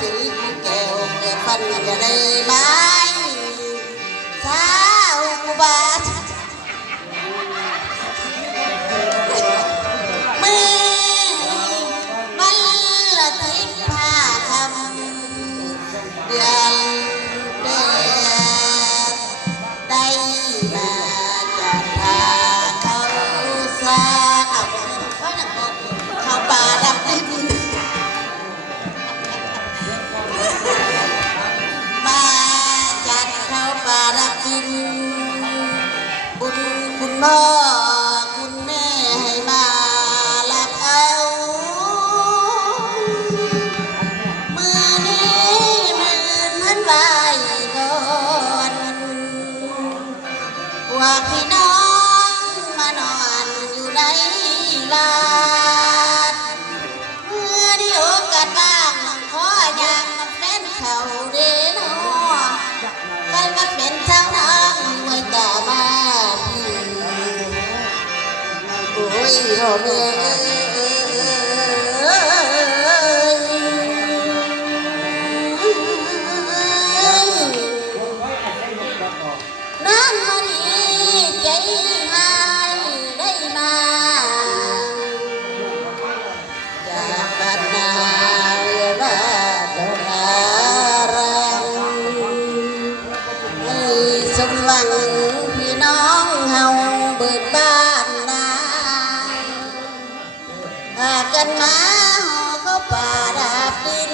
ถึงแก้วเกิดฟันจะได้ไหมสาวกูบาดมือมันละทิ้งผ้าคำเดือนเดือนได้มาจากทางเขาสาเขาป่าดำดินมาจากเขาป่าดำดินบุญคุณพ่อคุณแม่ให้มารับเอามือนี้มือนั้นไหวก่อนว่าพี่น้องมานอนอยู่ในบ้านเมื่อได้โอกาสบ้างขออย่างมันเป็นเขาเด้อน้องกันมันเป็นเจ้าน้องไว้ตามาโอ้ยโอ้เมื่นั่นมาดีใจหายได้มาจากบ้านนาบ้านดารามให้สมหวังพี่น้องเฮาเบิดบ้านนาหากันมาหอเขาป่าดาบดิน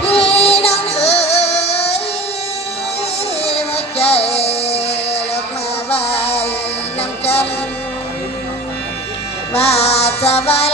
พี่น้องเอ๋ยหัวใจลงมาไว้นำกันมาสบาย